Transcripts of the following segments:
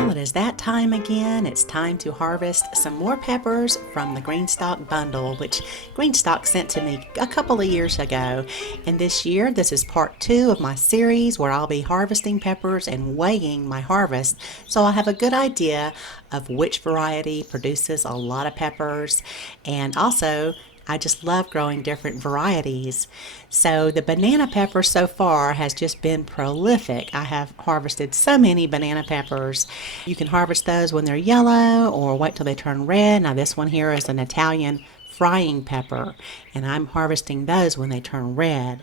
Well, it is that time again. It's time to harvest some more peppers from the GreenStalk bundle, which GreenStalk sent to me a couple of years ago. And this year, this is part 2 of my series where I'll be harvesting peppers and weighing my harvest, so I'll have a good idea of which variety produces a lot of peppers, and also I just love growing different varieties. So the banana pepper so far has just been prolific. I have harvested so many banana peppers. You can harvest those when they're yellow or wait till they turn red. Now this one here is an Italian frying pepper, and I'm harvesting those when they turn red.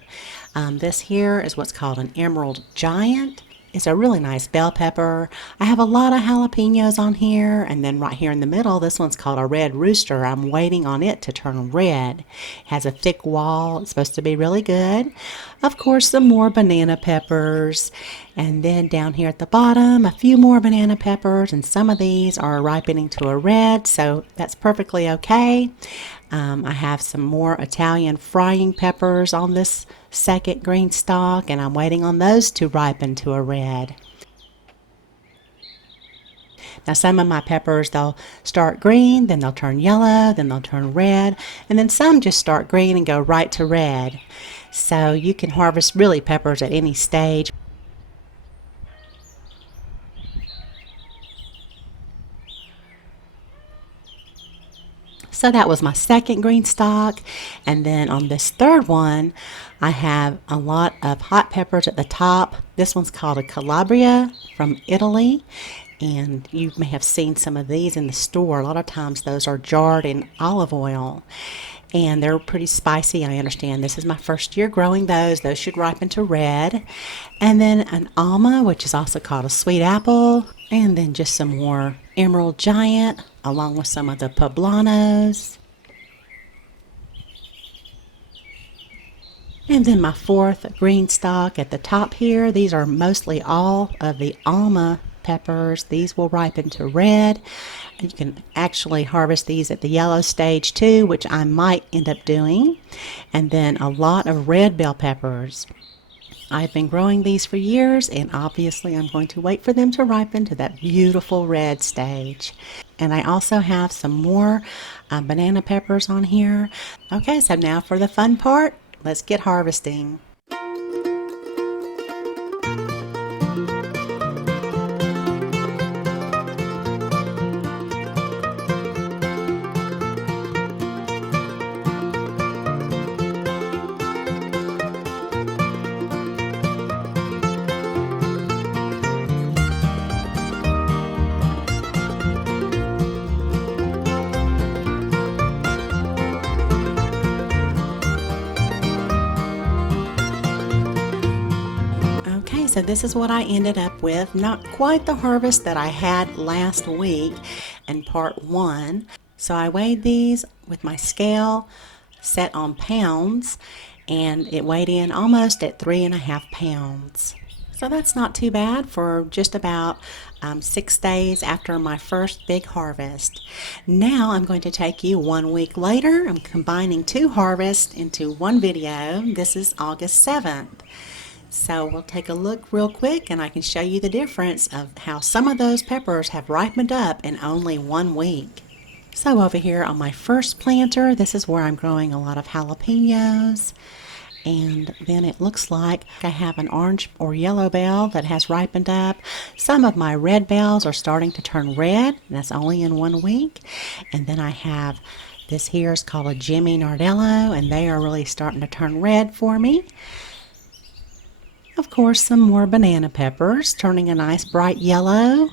This here is what's called an emerald giant. It's a really nice bell pepper. I have a lot of jalapenos on here, and then right here in the middle, this one's called a red rooster. I'm waiting on it to turn red. It has a thick wall. It's supposed to be really good. Of course, some more banana peppers, and then down here at the bottom, a few more banana peppers, and some of these are ripening to a red, so that's perfectly okay. I have some more Italian frying peppers on this second GreenStalk, and I'm waiting on those to ripen to a red. Now some of my peppers, they'll start green, then they'll turn yellow, then they'll turn red, and then some just start green and go right to red. So you can harvest really peppers at any stage. So that was my second GreenStalk, and then on this third one I have a lot of hot peppers at the top. This one's called a Calabria from Italy, and you may have seen some of these in the store. A lot of times those are jarred in olive oil, and they're pretty spicy. I understand this is my first year growing those. Those should ripen to red. And then an Alma, which is also called a sweet apple, and then just some more emerald giant along with some of the poblanos. And then my fourth GreenStalk at the top here. These are mostly all of the Alma peppers. These will ripen to red. You can actually harvest these at the yellow stage too, which I might end up doing. And then a lot of red bell peppers. I've been growing these for years, and obviously I'm going to wait for them to ripen to that beautiful red stage. And I also have some more banana peppers on here. Okay, so now for the fun part. Let's get harvesting. So this is what I ended up with. Not quite the harvest that I had last week in part 1. So I weighed these with my scale set on pounds, and it weighed in almost at 3.5 pounds. So that's not too bad for just about 6 days after my first big harvest. Now I'm going to take you 1 week later. I'm combining 2 harvests into one video. This is August 7th. So we'll take a look real quick, and I can show you the difference of how some of those peppers have ripened up in only 1 week. So over here on my first planter, this is where I'm growing a lot of jalapenos. And then it looks like I have an orange or yellow bell that has ripened up. Some of my red bells are starting to turn red, and that's only in 1 week. And then I have this here is called a Jimmy Nardello, and they are really starting to turn red for me. Of course, some more banana peppers, turning a nice bright yellow.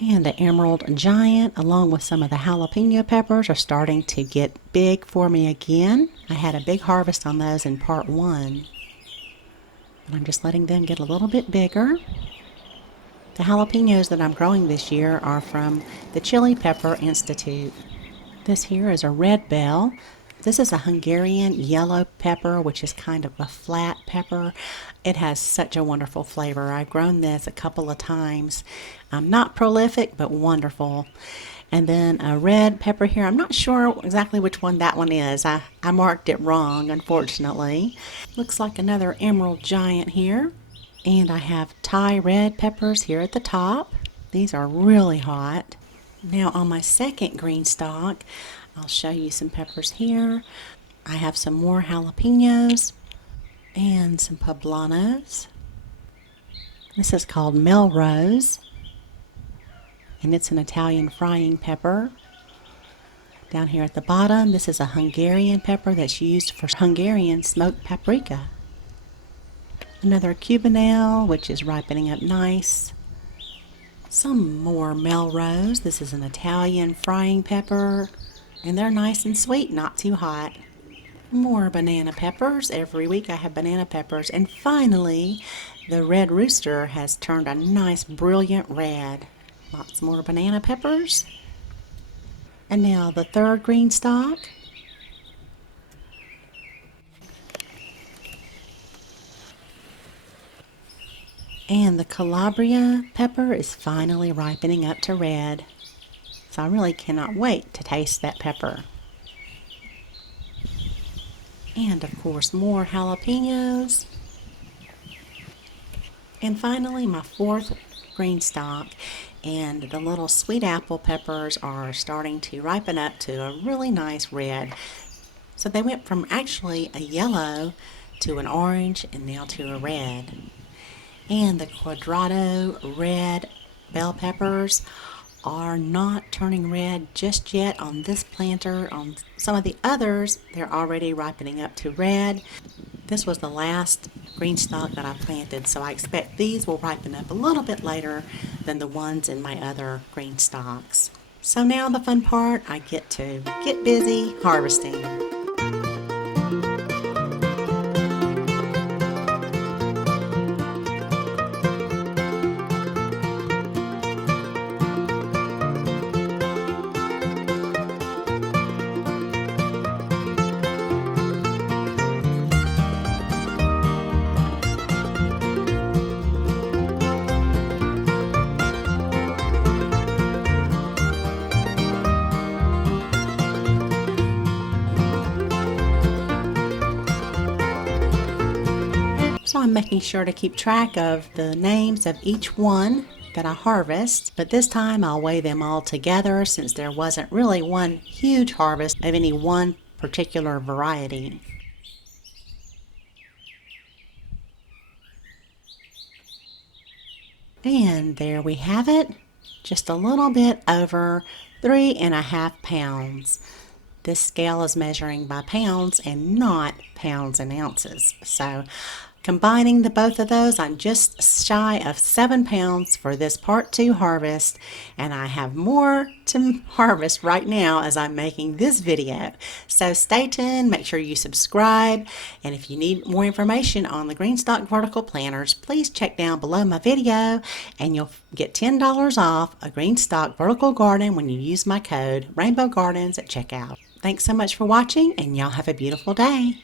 And the emerald giant, along with some of the jalapeno peppers, are starting to get big for me again. I had a big harvest on those in part 1. But I'm just letting them get a little bit bigger. The jalapenos that I'm growing this year are from the Chili Pepper Institute. This here is a red bell. This is a Hungarian yellow pepper, which is kind of a flat pepper. It has such a wonderful flavor. I've grown this a couple of times. Not prolific, but wonderful. And then a red pepper here. I'm not sure exactly which one that one is. I marked it wrong, unfortunately. Looks like another emerald giant here. And I have Thai red peppers here at the top. These are really hot. Now on my second green stalk, I'll show you some peppers here. I have some more jalapenos and some poblanos. This is called Melrose, and it's an Italian frying pepper. Down here at the bottom, this is a Hungarian pepper that's used for Hungarian smoked paprika. Another Cubanelle, which is ripening up nice. Some more Melrose. This is an Italian frying pepper, and they're nice and sweet, not too hot. More banana peppers. Every week I have banana peppers. And finally, the red rooster has turned a nice brilliant red. Lots more banana peppers. And now the third green stalk. And the Calabria pepper is finally ripening up to red. So I really cannot wait to taste that pepper. And of course more jalapenos. And finally my fourth green stalk, and the little sweet apple peppers are starting to ripen up to a really nice red. So they went from actually a yellow to an orange and now to a red. And the Cuadrado red bell peppers are not turning red just yet on this planter. On some of the others, they're already ripening up to red. This was the last green stalk that I planted, so I expect these will ripen up a little bit later than the ones in my other green stalks. So now the fun part, I get to get busy harvesting. So I'm making sure to keep track of the names of each one that I harvest, but this time I'll weigh them all together since there wasn't really one huge harvest of any one particular variety. And there we have it, just a little bit over 3.5 pounds. This scale is measuring by pounds and not pounds and ounces. So combining the both of those, I'm just shy of 7 pounds for this part 2 harvest, and I have more to harvest right now as I'm making this video. So stay tuned, make sure you subscribe, and if you need more information on the GreenStalk vertical planters, please check down below my video and you'll get $10 off a GreenStalk vertical garden when you use my code rainbowgardens at checkout. Thanks so much for watching, and y'all have a beautiful day.